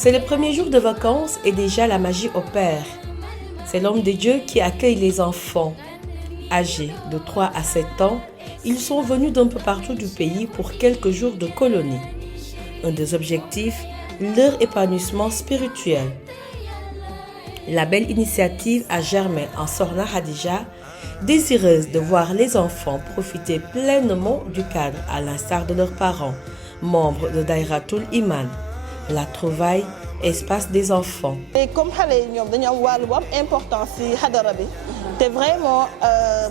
C'est le premier jour de vacances et déjà la magie opère. C'est l'homme de Dieu qui accueille les enfants. Âgés de 3 à 7 ans, ils sont venus d'un peu partout du pays pour quelques jours de colonie. Un des objectifs, leur épanouissement spirituel. La belle initiative a germé en Sorna Khadija, désireuse de voir les enfants profiter pleinement du cadre à l'instar de leurs parents, membres de Daïratul Iman. La trouvaille, espace des enfants. Et comme xalé ñom dañu am walu bu am importance ci hadara bi té vraiment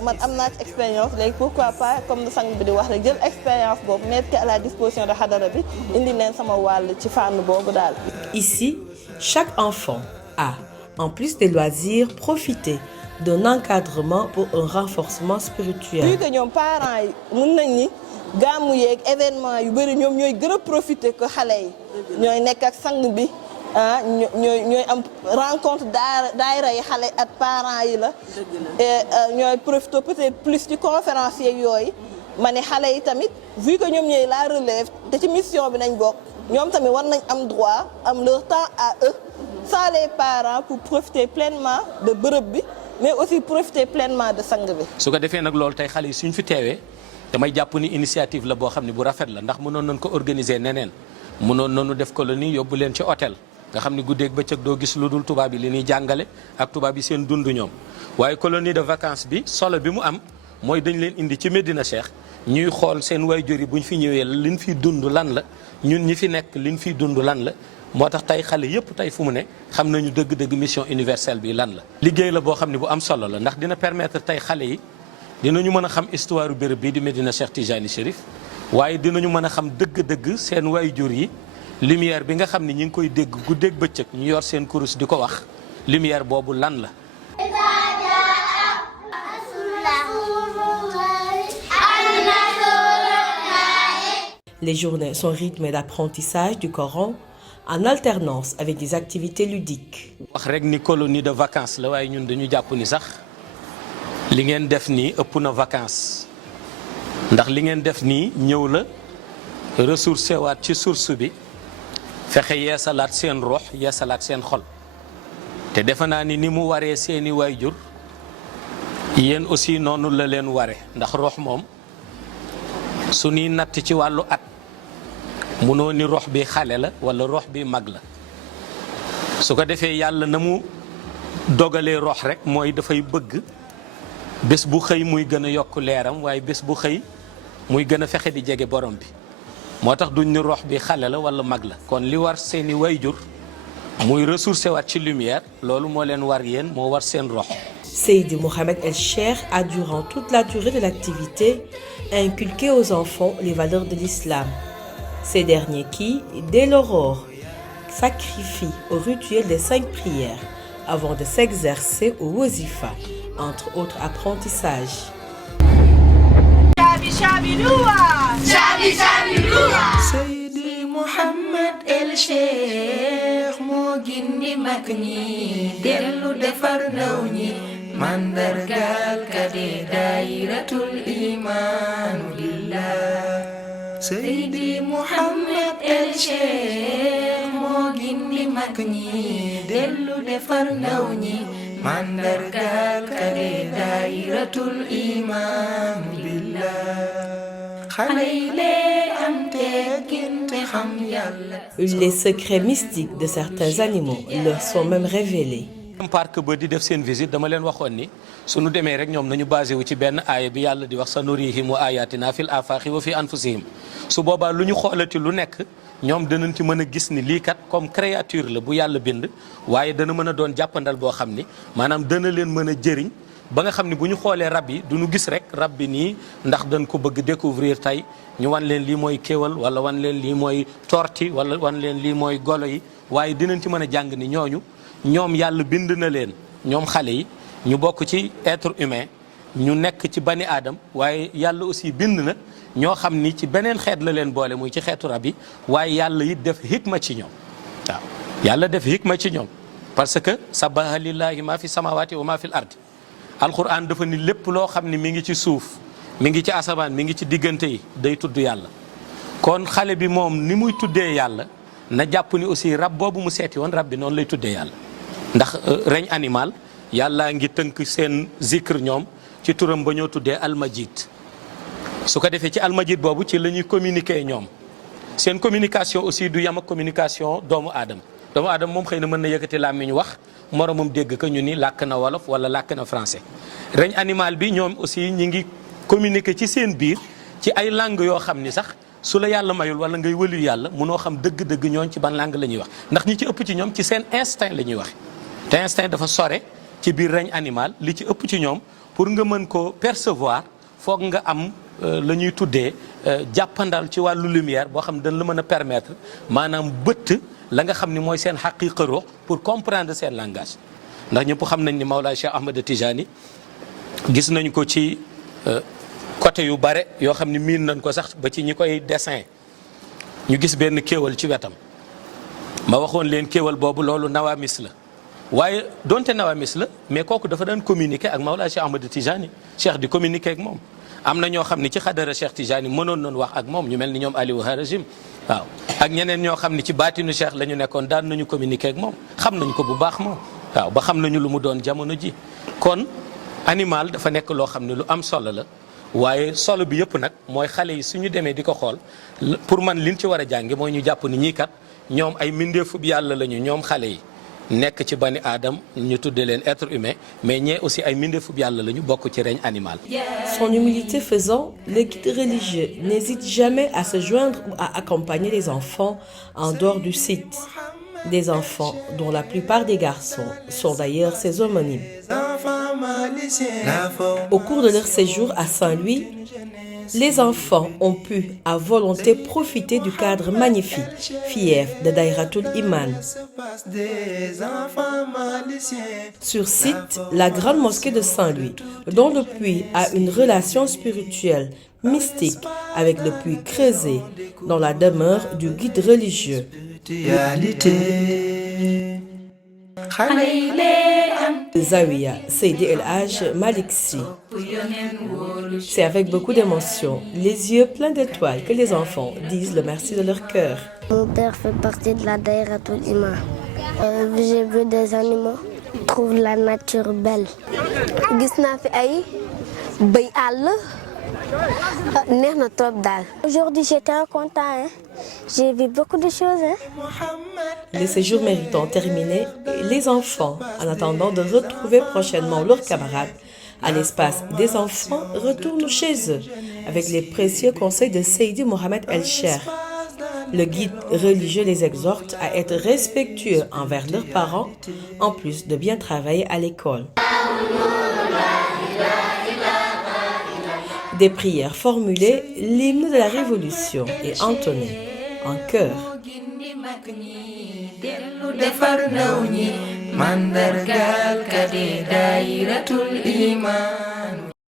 man am naa expérience léegi pourquoi pas comme le sang bi di wax rek jël expérience boobu mettre à la disposition de hadara bi indi leen sama wàll ci fànn boobu daal. Ici, chaque enfant a, en plus des loisirs, profité d'un encadrement pour un renforcement spirituel. Vu que ñoom parents yi mën nañ ni gàmmu yeeg événement yu bëri ñoom ñooy gën a profité que xale yi ñooy nekk ak sang bi ah ñooy am rencontre daayira yi xale ak parents yi la et ñooy profité peut-être plus ci conférence yeeg yooyu ma ne xale yi tamit vu que ñoom ñooy la relève te ci mission bi nañ bokk ñoom tamit war nañ am droit am leur temps à eux sans les parents pour profiter pleinement de bërëb bi mais aussi profiter pleinement de sang bi. su ko defee nag loolu tey xale yi suñ fi teewee damay jàpp ni initiative la boo xam ne bu rafet la ndax mënoon nañ ko organiser neneen mënoon nañu def colonie yóbbu leen ci hôtel nga xam ne guddeeg bëccëg doo gis lu dul tubaab yi li ñuy jàngale ak tubaab yi seen dund ñoom waaye colonie de vacances bi solo bi mu am mooy dañ leen indi ci Médina Cheikh ñuy xool seen waajur yi bu ñu fi ñëwee liñ fiy dund lan la ñun ñi fi nekk liñ fiy dund lan la moo tax tey xale yëpp tey fu mu ne xam nañu dëgg-dëgg mission universelle bi lan la. liggéey la boo xam ne bu am solo la ndax dina permettre tey xale yi dinañu mën a xam histoire béréb bii di Médina Cheikh Tijani Chérif waaye dinañu mën a xam dëgg-dëgg seen waajur yi lumière bi nga xam ne ñi ngi koy dégg guddeeg bëccëg ñu yor seen kurus di ko wax lumière boobu lan la. Les journées sont rythmées d'apprentissage du Coran en alternance avec des activités ludiques. wax rek ni colonie de vacances la waaye ñun dañu jàpp ni sax li ngeen def nii ëpp na vacances ndax li ngeen def nii ñëw la ressourcé waat ci source bi fexe yeesalaat seen rox yeesalaat seen xol te defe naa ni mu waree seeni waayjur yéen aussi noonu la leen ware ndax rox moom su ñuy natt ci wàllu at munoo ni rox bi xale la wala rox bi mag la su ko defee yàlla na mu dogalee rox rek mooy dafay bëgg bés bu xëy muy gën a yokk leeram waaye bés bu xëy muy gën a fexe di jege borom bi moo tax duñ ni rox bi xale la wala mag la kon li war seeni wayjur muy ressourcé waat ci lumière loolu moo leen war yéen moo war seen rox. Seydi Mohamed El Cheikh a durant toute la durée de l'activité inculqué aux enfants les valeurs de l'islam. Ces derniers qui, dès l'aurore, sacrifient au rituel des 5 prières avant de s'exercer au wazifa, entre autres apprentissages. Seydi Mohamed El Cheikh moo gindi mag ñi dellu defar ndaw ñi mandargal kade daayiratul imaanu billah. Seydi Mohamed El Cheikh moo gindi mag ñi dellu defar ndaw ñi mandargal kade daayiratul imaanu billah. Les secrets mystiques de certains animaux leur sont même révélés. parc ba di def seen visite dama leen waxoon ni suñu demee rek ñoom nañu basé wu ci benn aaya bi yàlla di wax sanurihim wa ayatina fil afaqi wa fi anfusihim su boobaa lu ñu xoolati lu nekk ñoom danañ ci mën a gis ni lii kat comme créature la bu yàlla bind waaye dana mën a doon jàppandal boo xam ni maanaam dana leen mën a jëriñ ba nga xam ne bu ñu xoolee rab yi du ñu gis rek rab bi nii ndax dañ ko bëgg découvrir tey ñu wan leen lii mooy kéwal wala wan leen lii mooy torti wala wan leen lii mooy golo yi waaye dinañ ci mën a jàng ni ñoom yàlla bind na leen ñoom xale yi ñu bokk ci être humain ñu nekk ci bani aadam waaye yàlla aussi bind na ñoo xam ni ci beneen xeet la leen boole muy ci xeetu rab yi waaye yàlla it def hikma ci ñoom waaw yàlla def hikma ci ñoom parce que sabaha lillahi ma fi samawati wa ma fi l ardi alquran dafa ni lépp loo xam ni mi ngi ci suuf mi ngi ci asamaan mi ngi ci diggante yi day tudd yàlla kon xale bi moom ni muy tuddee yàlla na jàpp ni aussi rab boobu mu seeti woon rab bi noonu lay tuddee yàlla ndax règne animal yàlla ngi tënk seen zikr ñoom ci turam ba ñoo tuddee almajid su ko defee ci almajid boobu ci la ñuy communiquer ñoom seen communication aussi du yam ak communication doomu aadama moom xëy na mën na yëkkati làmmiñ wax moromam dégg ko ñu ni làkk na wolof wala làkk na français règne animal bi ñoom aussi ñi ngi communiquer ci seen biir ci ay langues yoo xam ni sax su la yàlla mayul wala ngay wëlu yàlla munoo xam dëgg-dëgg ñooñ ci ban langue la ñuy wax ndax ñi ci ëpp ci ñoom ci seen instinct la ñuy wax te instinct dafa sore ci biir règne animal li ci ëpp ci ñoom pour nga mën ko percevoir foog nga am la ñuy tuddee jàppandal ci wàllu lumière boo xam ne dañ la mën a permettre maanaam bëtt la nga xam ni mooy seen xaqiqa ruux pour comprendre seen langage ndax ñëpp xam nañ ni Mawlaay Cheikh Ahmed Tijani gis nañ ko ci côté yu bare yoo xam ni miin nañ ko sax ba ci ñi koy dessin ñu gis benn kéwal ci wetam ma waxoon leen kéwal boobu loolu nawaamis la waaye donte nawaamis la mais kooku dafa daan communiquer ak Mawlaay Cheikh Ahmed Tijani Cheikh di communiquer ak moom am na ñoo xam ni ci xadara Cheikh Tijani mënoon nañu wax ak moom ñu mel ni ñoom Aliou Harajim waaw ak ñeneen ñoo xam ni ci baatinu Cheikh la ñu nekkoon daan nañu communiquer ak moom xam nañ ko bu baax moom waaw ba xam nañu lu mu doon jamono ji kon animal dafa nekk loo xam ne lu am solo la waaye solo bi yëpp nag mooy xale yi suñu demee di ko xool pour man liñ ci war a jànge mooy ñu jàpp ni ñii kat ñoom ay mbindeefub yàlla lañu ñoom xale yi nekk ci bani aadam ñu tuddee leen être humain mais ñee aussi ay mbindeefub yàlla lañu bokk ci règne animal. Son humilité faisant, le guide religieux n'hésite jamais à se joindre ou à accompagner les enfants en dehors du site. Des enfants dont la plupart des garçons sont d'ailleurs ses homonymes. Au cours de leur séjour à Saint-Louis, les enfants ont pu à volonté profiter du cadre magnifique, fief de Daïratul Iman. Sur site, la grande mosquée de Saint-Louis, dont le puits a une relation spirituelle, mystique, avec le puits creusé dans la demeure du guide religieux. Zawiya Seydi El Hadj Malick Sy. C'est avec beaucoup d'émotion, les yeux pleins d'étoiles, que les enfants disent le merci de leur cœur. Mon père fait partie de la Daïratul Iman. J'ai vu des animaux, je trouve la nature belle. Gis naa fi ay bëy àll neex na trop daal. Aujourd'hui j'étais content, j'ai vu beaucoup de choses. Les séjours méritants terminés, les enfants, en attendant de retrouver prochainement leurs camarades à l'espace des enfants, retournent chez eux avec les précieux conseils de Seydi Mohamed El Cheikh. Le guide religieux les exhorte à être respectueux envers leurs parents, en plus de bien travailler à l'école. Des prières formulées, l'hymne de la Révolution est entonné en chœur. Mandargal kade Daïratul Iman.